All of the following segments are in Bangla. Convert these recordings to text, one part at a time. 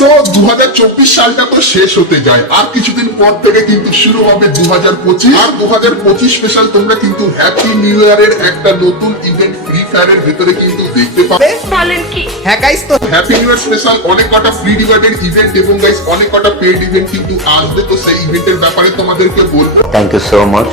তো 2024 সালটা তো শেষ হতে যায়, আর কিছুদিন পর থেকে কিন্তু শুরু হবে 2025। আর 2025 স্পেশাল তোমরা কিন্তু হ্যাপি নিউ ইয়ারের একটা নতুন ইভেন্ট ফ্রি ফায়ারের ভিতরে কিন্তু দেখতে পাবে। বলেন কি? হ্যাঁ গাইস, তো হ্যাপি নিউ ইয়ার স্পেশাল অনেক কটা ফ্রি ডিভাইডেড ইভেন্ট এবং গাইস অনেক কটা পেড ইভেন্ট কিন্তু আসবে। তো সেই ইভেন্টের ব্যাপারে তোমাদেরকে বলবো। Thank you so much.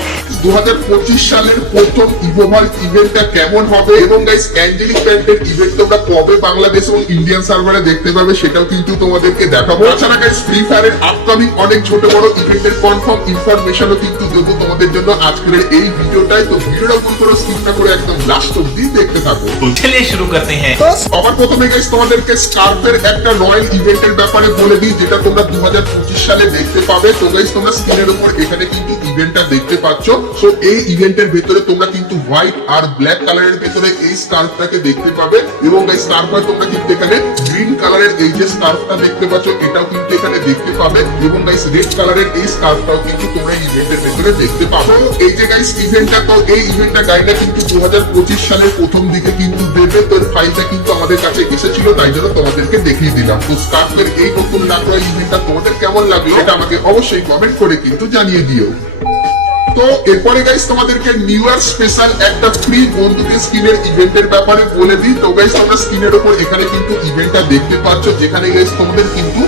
2025 সালের প্রথম ইভোভাল্ট ইভেন্টটা কেমন হবে এবং গাইস অ্যাঞ্জেলিক প্যান্টের ইভেন্ট তোমরা কবে বাংলাদেশ এবং ইন্ডিয়ান সার্ভারে দেখতে পাবে সেটাও কিন্তু তোমাদেরকে দেখাবো। তাছাড়া গাইস ফ্রি ফায়ারের আপকামিং অনেক ছোট বড় ইভেন্টের কনফার্ম ইনফরমেশনও কিন্তু দেবো তোমাদের জন্য আজকের এই ভিডিওটাই। তো ভিডিওটা ভুল করে স্কিপ না করে একদম লাস্ট অবধি দেখতে থাকো। चलिए शुरू करते हैं। তো সবার প্রথমে গাইস তোমাদেরকে স্কার্ফের একটা রয়্যাল ইভেন্টের ব্যাপারে বলে দিই, যেটা তোমরা 2025 সালে দেখতে পাবে। তো গাইস তোমরা স্ক্রিনের উপর এখানে কিন্তু ইভেন্টটা দেখতে পাচ্ছ। সো এই ইভেন্টের ভেতরে তোমরা কিন্তু হোয়াইট আর ব্ল্যাক কালারের ভেতরে এই স্কার্ফটাকে দেখতে পাবে এবং গাইস তারপর তোমরা কিন্তু এখানে গ্রিন কালারের এই যে স্কার্ফটা দেখতে পাচ্ছ এটাও কিন্তু এখানে দেখতে পাবে এবং গাইস রেড কালারের এই স্কার্ফটাও কিন্তু তোমরা ইভেন্টের ভেতরে দেখতে পাবে। এই যে গাইস ইভেন্টটা, তো এই ইভেন্টটা গাইডটা কিন্তু 2025 সালের প্রথম দিকে কিন্তু দেবে। তো ফাইলটা কিন্তু আমাদের কাছে এসেছিল, তাই জন্য তোমাদেরকে দেখিয়ে দিলাম। তো স্কার্ফের এই নতুন লাগলো ইভেন্টটা তোমাদের কেমন লাগলো এটা আমাকে অবশ্যই কমেন্ট করে কিন্তু জানিয়ে দিও। তো এরপরে গাইস তোমাদেরকে নিউ ইয়ার স্পেশাল একটা ফ্রি বন্দুকের স্কিনের ইভেন্টের ব্যাপারে বলে দিই। তো গাইস তোমরা স্ক্রিনের উপর এখানে কিন্তু ইভেন্টটা দেখতে পাচ্ছ, যেখানে গাইস তোমাদের কিন্তু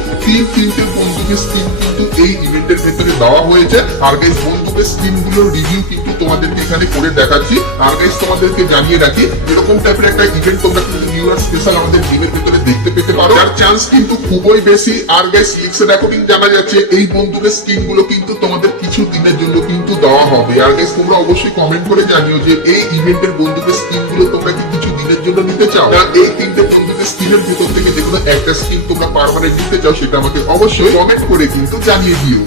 তিনটে বন্দুকের স্কিন কিন্তু এই ইভেন্টের ভেতরে দেওয়া হয়েছে। আর গাইস বন্দুকের স্কিন গুলোর রিভিউ কিন্তু তোমাদেরকে এখানে করে দেখাচ্ছি। আর গাইস তোমাদেরকে জানিয়ে রাখি, এরকম টাইপের একটা ইভেন্ট তোমরা কিন্তু নিউ ইয়ার স্পেশাল আমাদের গেমের ভেতরে দেখতে পেতে পারো, যার চান্স কিন্তু খুবই বেশি। আর গাইস লিক্স রেকর্ডিং জানা যাচ্ছে এই বন্দুকের স্কিন গুলো কিন্তু তোমাদের কিছু দিনের জন্য কিন্তু দেওয়া হবে। আর গাইস তোমরা অবশ্যই কমেন্ট করে জানিও যে এই ইভেন্টের বন্দুকের স্কিন গুলো তোমরা কি কিছু দিনের জন্য নিতে চাও, না এই তিনটে বন্দুকের স্কিনের ভিতর থেকে যে কোনো একটা স্কিন তোমরা পার্মানেন্ট নিতে চাও, সেটা আমাকে অবশ্যই কমেন্ট করে কিন্তু জানিয়ে দিও।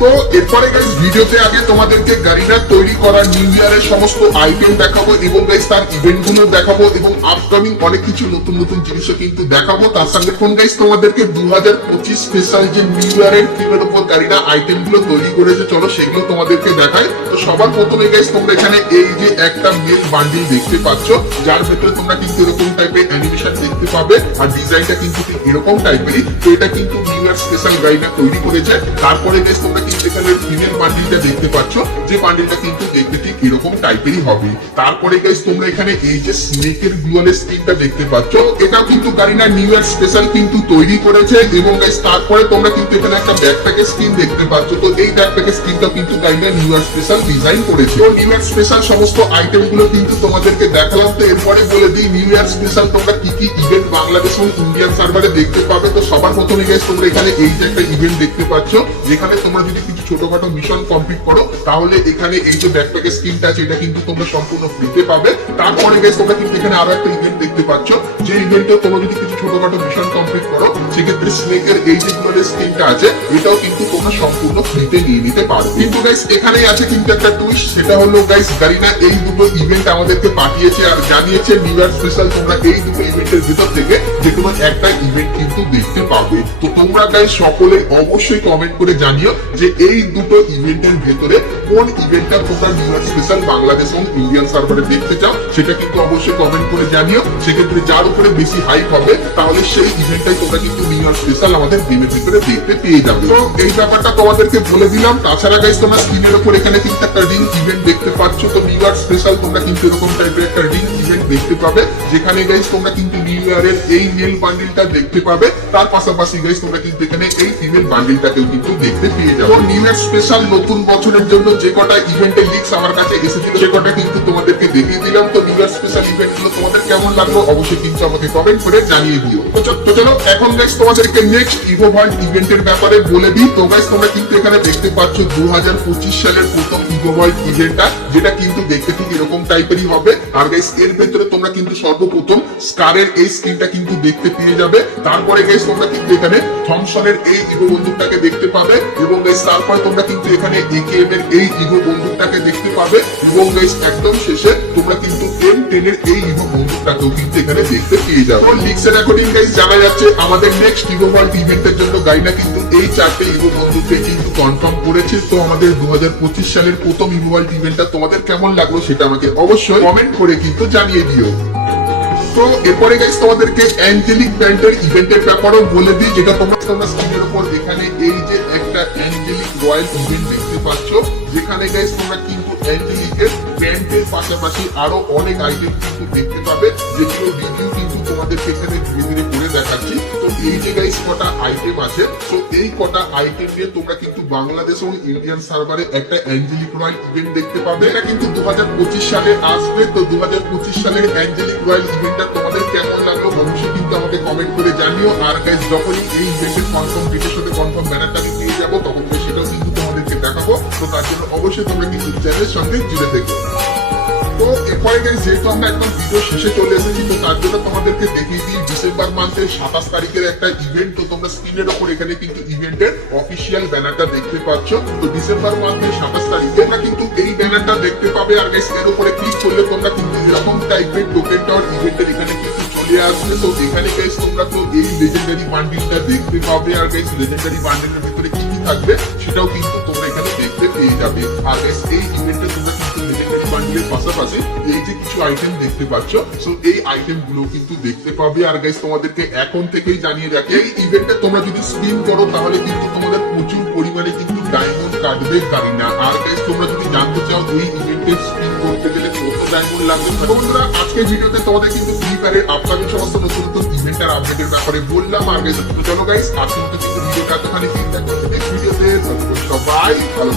তো এরপরে গাইস ভিডিওতে আগে তোমাদেরকে গাড়িটা তৈরি করা নিউ ইয়ারের সমস্ত আইটেম দেখাবো এবং গাইস তার ইভেন্ট গুলো দেখাবো এবং আপকামিং অনেক কিছু নতুন নতুন জিনিসও কিন্তু দেখাবো। তার সঙ্গে কোন গাইস তোমাদেরকে 2025 স্পেশাল যে নিউ ইয়ারের থিমের উপর গাড়িটা আইটেম গুলো তৈরি করেছে, চলো সেগুলো তোমাদেরকে দেখাই। তো সবার প্রথমে গাইস তোমরা এখানে এই যে একটা মেল বান্ডিল দেখতে পাচ্ছ, যার ভেতরে তোমরা কিন্তু এরকম টাইপের অ্যানিমেশন দেখতে পাবে আর ডিজাইনটা কিন্তু ঠিক এরকম টাইপেরই। তো এটা কিন্তু নিউ ইয়ার স্পেশাল গাড়িটা তৈরি করেছে। তারপরে গাইস তোমরা এখানে ফিমেল বান্ডিলটা দেখতে পাচ্ছ, যে বান্ডিলটা কিন্তু দেখতে ঠিক এরকম টাইপেরই হবে। তারপরে গাইস তোমরা এখানে এই যে স্নেকের ডুয়ালের স্কিনটা দেখতে পাচ্ছ, এটাও কিন্তু গাড়িনা নিউ ইয়ার স্পেশাল কিন্তু তৈরি করেছে এবং গাইস তারপরে তোমরা কিন্তু এখানে একটা ব্যাকপ্যাকের স্কিন দেখতে পাচ্ছ। তো এই ব্যাকপ্যাকের স্কিনটা কিন্তু গাড়িনা নিউ ইয়ার স্পেশাল ডিজাইন করেছে। তো নিউ ইয়ার স্পেশাল সমস্ত আইটেম গুলো কিন্তু তোমাদেরকে দেখালাম। তো এরপরে বলে দিই নিউ ইয়ার স্পেশাল তোমরা কি কি ইভেন্ট বাংলাদেশ এবং ইন্ডিয়ান সার্ভারে দেখতে পাবে। তো সবার প্রথমে গাইস তোমরা এখানে এই যে একটা ইভেন্ট দেখতে পাচ্ছ, যেখানে তোমরা যদি কিছু ছোটখাটো মিশন কমপ্লিট করো তাহলে এখানে এই যে ব্যাকপ্যাকের স্কিনটা আছে এটা কিন্তু তোমরা সম্পূর্ণ ফ্রিতে পাবে। তারপরে গাইস তোমরা কিন্তু এখানে আরো একটা ইভেন্ট দেখতে পাচ্ছ, যে ইভেন্টে তোমরা যদি কিছু ছোটখাটো মিশন কমপ্লিট করো সেক্ষেত্রে স্নেকের এই যে ডুয়ালের স্কিনটা আছে এটাও কিন্তু তোমরা সম্পূর্ণ ফ্রিতে নিয়ে নিতে পারো। কিন্তু গাইস এখানেই আছে কিন্তু একটা টুইস্ট, সেটা হলো গাইস গাড়িনা এই দুটো ইভেন্ট আমাদেরকে পাঠিয়েছে আর জানিয়েছে নিউ ইয়ার স্পেশাল তোমরা এই দুটো ইভেন্টের ভিতর থেকে যে কোনো একটা ইভেন্ট কিন্তু দেখতে পাবে। তো তোমরা গাইস সকলে অবশ্যই কমেন্ট করে জানিও যে এই দুটো ইভেন্টের ভেতরে কোন ইভেন্টটা তোমরা নিউ ইয়ার স্পেশাল বাংলাদেশ এবং ইন্ডিয়ান সার্ভারে দেখতে চাও, সেটা কিন্তু অবশ্যই কমেন্ট করে জানিও। সেক্ষেত্রে যার উপরে বেশি হাইপ হবে তাহলে সেই ইভেন্টটাই তোমরা কিন্তু নিউ ইয়ার স্পেশাল আমাদের গেমের ভিতরে দেখতে পেয়ে যাবে। তো এই ব্যাপারটা তোমাদেরকে বলে দিলাম। তাছাড়া গাইস তোমরা স্ক্রিনের উপর এখানে কিন্তু একটা রিং ইভেন্ট দেখতে পাচ্ছ। তো নিউ ইয়ার স্পেশাল তোমরা কিন্তু এরকম টাইপের একটা রিং ইভেন্ট দেখতে পাবে, যেখানে গাইস তোমরা কিন্তু নিউ ইয়ারের এই মেল বান্ডিলটা দেখতে পাবে। তার পাশাপাশি গাইস তোমরা কিন্তু এখানে এই ফিমেল বান্ডিলটাকেও কিন্তু দেখতে পেয়ে যাবে। নিউ ইয়ার স্পেশাল নতুন বছরের জন্য যে কটা ইভেন্টের লিংকস আমার কাছে এসেছিল সে কটা কিন্তু তোমাদেরকে দেখিয়ে দিলাম। তো নিউ ইয়ার স্পেশাল ইভেন্ট গুলো তোমাদের কেমন লাগলো অবশ্যই কিন্তু আমাকে কমেন্ট করে জানিয়ে দিও। তো চলো এখন গাইস তোমাদেরকে নেক্সট ইভোভাল্ট ইভেন্টের ব্যাপারে বলে দিই। তো গাইস তোমরা কিন্তু এখানে দেখতে পাচ্ছ 2025 সালের প্রথম ইভোভাল্ট ইভেন্টটা, যেটা কিন্তু দেখতে ঠিক এরকম টাইপেরই হবে। আর গাইস এর ভেতরে তোমরা কিন্তু সর্বপ্রথম স্কারের এই স্কিনটা কিন্তু দেখতে পেয়ে যাবে। তারপরে গাইস তোমরা কিন্তু এখানে থমসনের এই ইভো বন্দুকটাকে দেখতে পাবে এবং গাইস তারপরে তোমরা কিন্তু এখানে একেএম এর এই ইভো বন্দুকটাকে দেখতে পাবে এবং গাইস একদম শেষে তোমরা কিন্তু M10 এর এই ইভো বন্দুকটাকেও কিন্তু এখানে দেখতে পেয়ে যাবে। তো লিক্স এর অ্যাকর্ডিং গাইস জানা যাচ্ছে আমাদের নেক্সট ইভোভাল্ট ইভেন্টের জন্য গাইনা কিন্তু এই চারটে ইভো বন্দুককে কিন্তু কনফার্ম করেছে। তো আমাদের 2025 সালের প্রথম ইভোভাল্ট ইভেন্টটা তোমাদের কেমন লাগলো সেটা আমাকে অবশ্যই কমেন্ট করে কিন্তু জানিয়ে দিও। তো এরপরে গাইস তোমাদেরকে অ্যাঞ্জেলিক ব্র্যান্ডের ইভেন্টের ব্যাপারেও বলে দিই, যেটা তোমরা স্ক্রিনের উপর এখানে এই যে একটা অ্যাঞ্জেলিক রয়্যাল ইভেন্ট দেখতে পাচ্ছ, যেখানে গাইস তোমরা কিন্তু অ্যাঞ্জেলিকের ব্র্যান্ডের পাশাপাশি আরো অনেক আইটেম কিন্তু দেখতে পাবে, যেগুলো রিভিউ কিন্তু তোমাদেরকে এখানে ধীরে ধীরে করে দেখাচ্ছি। তো এই যে গাইস কটা আইটেম আছে, তো এই কটা আইটেম নিয়ে তোমরা কিন্তু বাংলাদেশ এবং ইন্ডিয়ান সার্ভারে একটা অ্যাঞ্জেলিক রয়্যাল ইভেন্ট দেখতে পাবে। এটা কিন্তু 2025 সালে আসবে। তো 2025 সালের অ্যাঞ্জেলিক রয়্যাল ইভেন্টটা তোমাদের কেমন লাগলো অবশ্যই কিন্তু আমাকে কমেন্ট করে জানিও। আর গাইস যখনই এই ইভেন্টের কনফার্ম ডেটের সাথে কনফার্ম ব্যানারটা আমি পেয়ে যাবো, তখন সেটাও কিন্তু তোমাদেরকে দেখাবো। তো তার জন্য অবশ্যই তোমরা কিন্তু চ্যানেলের সঙ্গে জুড়ে দেখো। তো এরপরে গাইস যেহেতু আমরা একদম ভিডিও শেষে চলে এসেছি, তো তার জন্য তোমাদেরকে দেখিয়ে দিই ডিসেম্বর মাসের 27 তারিখের একটা ইভেন্ট। তো তোমরা স্ক্রিনের উপর এখানে কিন্তু ইভেন্টের অফিসিয়াল ব্যানারটা দেখতে পাচ্ছ। তো ডিসেম্বর মাসের 27 তারিখে তোমরা কিন্তু এই ব্যানারটা দেখতে পাবে। আর গাইস এর উপরে ক্লিক করলে তোমরা কিন্তু এরকম টাইপের টোকেন টাওয়ার ইভেন্টের এখানে কিন্তু চলে আসবে। তো এখানে গাইস তোমরা তো এই লেজেন্ডারি বান্ডিলটা দেখতে পাবে। আর গাইস লেজেন্ডারি বান্ডিলের ভিতরে কি কি থাকবে সেটাও কিন্তু তোমরা এখানে দেখতে পেয়ে যাবে। আর গাইস এই ইভেন্টে তোমরা কিন্তু লেজেন্ডারি বান্ডিলের পাশাপাশি এই যে কিছু আইটেম দেখতে পাচ্ছ, সো এই আইটেম গুলো কিন্তু দেখতে পাবে। আর গাইস তোমাদেরকে এখন থেকেই জানিয়ে রাখি, এই ইভেন্টে তোমরা যদি স্পিন করো তাহলে কিন্তু তোমাদের প্রচুর পরিমাণে কিন্তু ডায়মন্ড কাটবে গাড়ি না। আর গাইস তোমরা যদি জানতে চাও এই ইভেন্টে স্পিন করতে গেলে কত ডায়মন্ড লাগবে, তো বন্ধুরা আজকের ভিডিওতে তোমাদের কিন্তু ফ্রি ফায়ারের আপকামিং সমস্ত নতুন নতুন ইভেন্ট আর আপডেটের ব্যাপারে বললাম। আর গাইস তো চলো গাইস আজকে কিন্তু ভিডিওটা এতখানি, দেখা হচ্ছে নেক্সট ভিডিওতে। সবাই ভালো